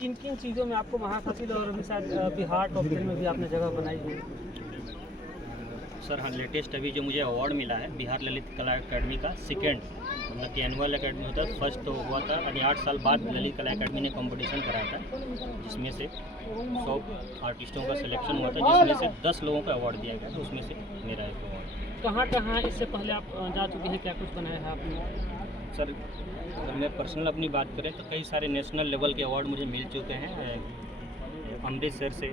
किन किन चीज़ों में आपको महाहासिल और अभी शायद बिहार टॉप 10 में भी आपने जगह बनाई है? सर हाँ, लेटेस्ट अभी जो मुझे अवार्ड मिला है बिहार ललित कला अकेडमी का सेकेंड, मतलब कि एनुअल अकेडमी होता है, फर्स्ट तो हुआ था अभी 8 साल बाद ललित कला अकेडमी ने कंपटीशन कराया था, जिसमें से 100 आर्टिस्टों का सिलेक्शन हुआ था, जिसमें से 10 लोगों को अवार्ड दिया गया, तो उसमें से मेरा एक अवार्ड। कहाँ कहाँ इससे पहले आप जा चुके हैं, क्या कुछ बनाया है आपने? सर अगर मैं पर्सनल अपनी बात करें तो कई सारे नेशनल लेवल के अवार्ड मुझे मिल चुके हैं, अमृतसर से,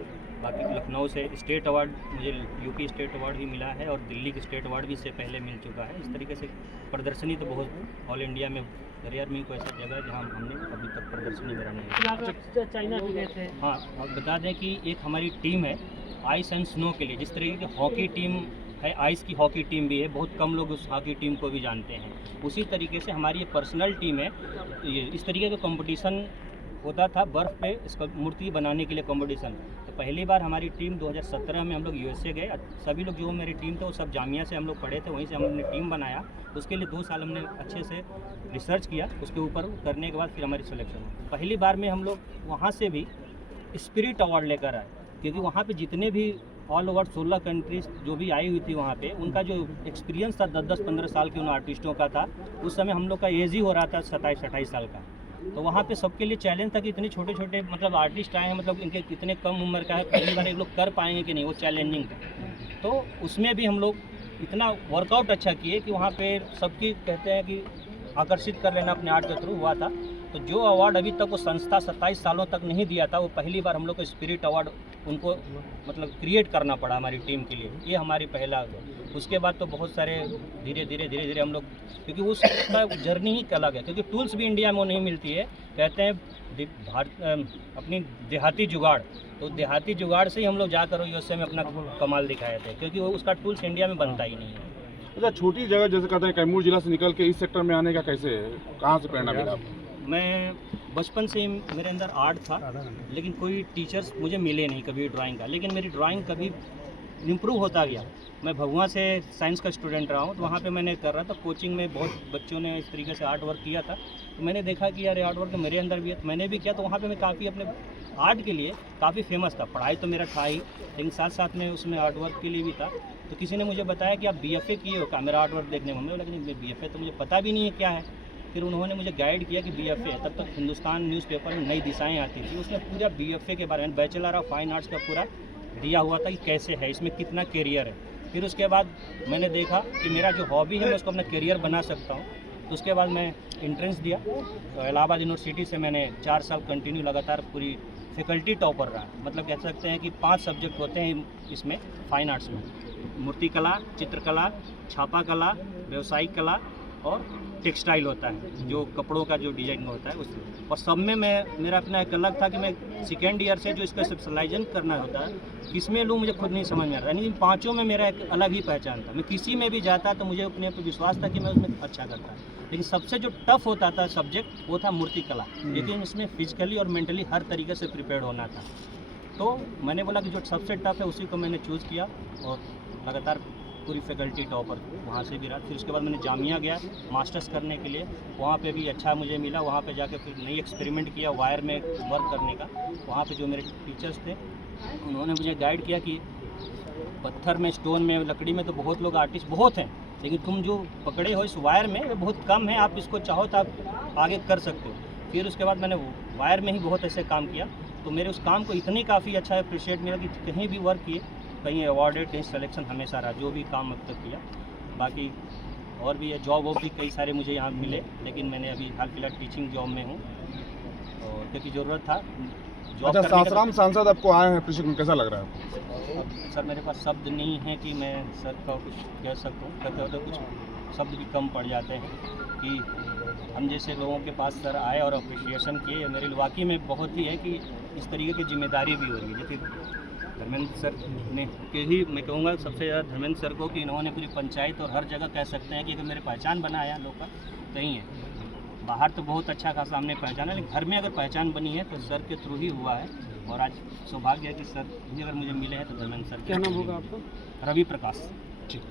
बाकी लखनऊ से स्टेट अवार्ड, मुझे यूपी स्टेट अवार्ड भी मिला है और दिल्ली के स्टेट अवार्ड भी इससे पहले मिल चुका है। इस तरीके से प्रदर्शनी तो बहुत ऑल इंडिया में रेयर में कोई ऐसा जगह है जहाँ हमने अभी तक प्रदर्शनी कराने है। चाइना भी गए थे? हाँ, और बता दें कि एक हमारी टीम है आइस एंड स्नो के लिए, जिस तरीके की हॉकी टीम है, आइस की हॉकी टीम भी है, बहुत कम लोग उस हॉकी टीम को भी जानते हैं। उसी तरीके से हमारी ये पर्सनल टीम है, ये इस तरीके का कंपटीशन होता था बर्फ़ पे इसका मूर्ति बनाने के लिए कंपटीशन। तो पहली बार हमारी टीम 2017 में हम लोग यूएसए गए, सभी लोग जो मेरी टीम थे वो सब जामिया से हम लोग पढ़े थे, वहीं से हमने टीम बनाया। उसके लिए 2 साल हमने अच्छे से रिसर्च किया, उसके ऊपर करने के बाद फिर हमारी सिलेक्शन हुई। पहली बार में हम लोग वहाँ से भी स्पिरिट अवार्ड लेकर आए, क्योंकि वहाँ पे जितने भी ऑल ओवर 16 कंट्रीज जो भी आई हुई थी वहाँ पे, उनका जो एक्सपीरियंस था 10-15 साल के उन आर्टिस्टों का था, उस समय हम लोग का एज ही हो रहा था 27-28 साल का। तो वहाँ पे सबके लिए चैलेंज था कि इतने छोटे छोटे मतलब आर्टिस्ट आए हैं, मतलब इनके कितने कम उम्र का है, पहली बार ये लोग कर पाएंगे कि नहीं, वो चैलेंजिंग था। तो उसमें भी हम लोग इतना वर्कआउट अच्छा किए कि वहाँ पे सबकी कहते हैं कि आकर्षित कर लेना अपने आर्ट के थ्रू हुआ था। तो जो अवार्ड अभी तक वो संस्था 27 सालों तक नहीं दिया था, वो पहली बार हम लोग को स्पिरिट अवार्ड उनको मतलब क्रिएट करना पड़ा हमारी टीम के लिए। ये हमारी पहला। उसके बाद तो बहुत सारे धीरे धीरे हम लोग, क्योंकि उसका जर्नी ही अलग है, क्योंकि टूल्स भी इंडिया में नहीं मिलती है। कहते हैं अपनी देहाती जुगाड़, तो देहाती जुगाड़ से ही हम लोग जाकर यूएसए में अपना कमाल दिखाए थे, क्योंकि वो उसका टूल्स इंडिया में बनता ही नहीं है। अच्छा, छोटी जगह जैसे कहते हैं कैमूर जिला से निकल के इस सेक्टर में आने का कैसे, कहाँ से प्रेरणा मिला? मैं बचपन से ही मेरे अंदर आर्ट था, लेकिन कोई टीचर्स मुझे मिले नहीं कभी ड्राइंग का, लेकिन मेरी ड्राइंग कभी इम्प्रूव होता गया। मैं भभुआ से साइंस का स्टूडेंट रहा हूँ, तो वहाँ पे मैंने कर रहा था कोचिंग में, बहुत बच्चों ने इस तरीके से आर्ट वर्क किया था, तो मैंने देखा कि यार आर्ट वर्क तो मेरे अंदर भी है, तो मैंने भी किया। तो वहाँ पे मैं काफ़ी अपने आर्ट के लिए काफ़ी फेमस था। पढ़ाई तो मेरा था ही, लेकिन साथ साथ में उसमें आर्ट वर्क के लिए भी था। तो किसी ने मुझे बताया कि आप BFA किए हो क्या, मेरा आर्ट वर्क देखने में। मैं बोला कि BFA तो मुझे पता भी नहीं है क्या है। फिर उन्होंने मुझे गाइड किया कि BFA, तब तक हिंदुस्तान न्यूज़पेपर में नई दिशाएं आती थी, उसमें पूरा BFA के बारे में, बैचलर ऑफ फाइन आर्ट्स का पूरा दिया हुआ था कि कैसे है, इसमें कितना कैरियर है। फिर उसके बाद मैंने देखा कि मेरा जो हॉबी है मैं उसको अपना कैरियर बना सकता हूँ। तो उसके बाद मैं एंट्रेंस दिया, तो इलाहाबाद यूनिवर्सिटी से मैंने 4 साल कंटिन्यू लगातार पूरी फैकल्टी टॉपर रहा। मतलब कह सकते हैं कि 5 सब्जेक्ट होते हैं इसमें फाइन आर्ट्स में, मूर्ति कला, चित्रकला, छापा कला, व्यवसायिक कला और टेक्सटाइल होता है, जो कपड़ों का जो डिजाइन होता है उसमें। और सब में मेरा अपना एक अलग था कि मैं सेकेंड ईयर से जो इसका स्पेशलाइजेशन करना होता है, किसमें लूँ मुझे खुद नहीं समझ में आ रहा, यानी इन 5 में मेरा एक अलग ही पहचान था। मैं किसी में भी जाता तो मुझे अपने पर विश्वास था कि मैं उसमें अच्छा करता। लेकिन सबसे जो टफ होता था सब्जेक्ट वो था मूर्ति कला, लेकिन इसमें फिजिकली और मेंटली हर तरीके से प्रिपेयर होना था। तो मैंने बोला कि जो सबसे टफ है उसी को मैंने चूज़ किया और लगातार पूरी फैकल्टी टॉपर वहाँ से भी रहा। फिर उसके बाद मैंने जामिया गया मास्टर्स करने के लिए, वहाँ पे भी अच्छा मुझे मिला। वहाँ पे जाके फिर नई एक्सपेरिमेंट किया वायर में वर्क करने का। वहाँ पे जो मेरे टीचर्स थे उन्होंने मुझे गाइड किया कि पत्थर में, स्टोन में, लकड़ी में तो बहुत लोग आर्टिस्ट बहुत हैं, लेकिन तुम जो पकड़े हो इस वायर में वो बहुत कम है, आप इसको चाहो तो आप आगे कर सकते हो। फिर उसके बाद मैंने वायर में ही बहुत ऐसे काम किया, तो मेरे उस काम को इतनी काफ़ी अच्छा अप्रिशिएट मिला कि कहीं भी वर्क किए, कहीं अवार्डेड, कहीं सिलेक्शन हमेशा रहा, जो भी काम अब तक किया। बाकी और भी है, जॉब भी कई सारे मुझे यहाँ मिले, लेकिन मैंने अभी हाल फिलहाल टीचिंग जॉब में हूँ, और क्योंकि ज़रूरत था जॉब। अच्छा, सासाराम सांसद आपको आए हैं प्रशिक्षण, कैसा लग रहा है? सर मेरे पास शब्द नहीं है कि मैं सर का कुछ कह सकूँ, कहते तो कुछ शब्द भी कम पड़ जाते हैं कि हम जैसे लोगों के पास सर आए और अप्रिशिएशन किए। मेरे वाकई में बहुत ही है कि इस तरीके की जिम्मेदारी भी हो रही है। जैसे धर्मेंद्र सर ने के ही मैं कहूँगा सबसे ज़्यादा धर्मेंद्र सर को, कि इन्होंने पूरी पंचायत और हर जगह कह सकते हैं कि अगर मेरे पहचान बनाया लोग का कहीं है। बाहर तो बहुत अच्छा खासा हमने पहचाना, लेकिन घर में अगर पहचान बनी है तो सर के थ्रू ही हुआ है। और आज सौभाग्य है कि सर भी अगर मुझे मिले हैं तो धर्मेंद्र सर। क्या नाम होगा आपका? रवि प्रकाश। ठीक।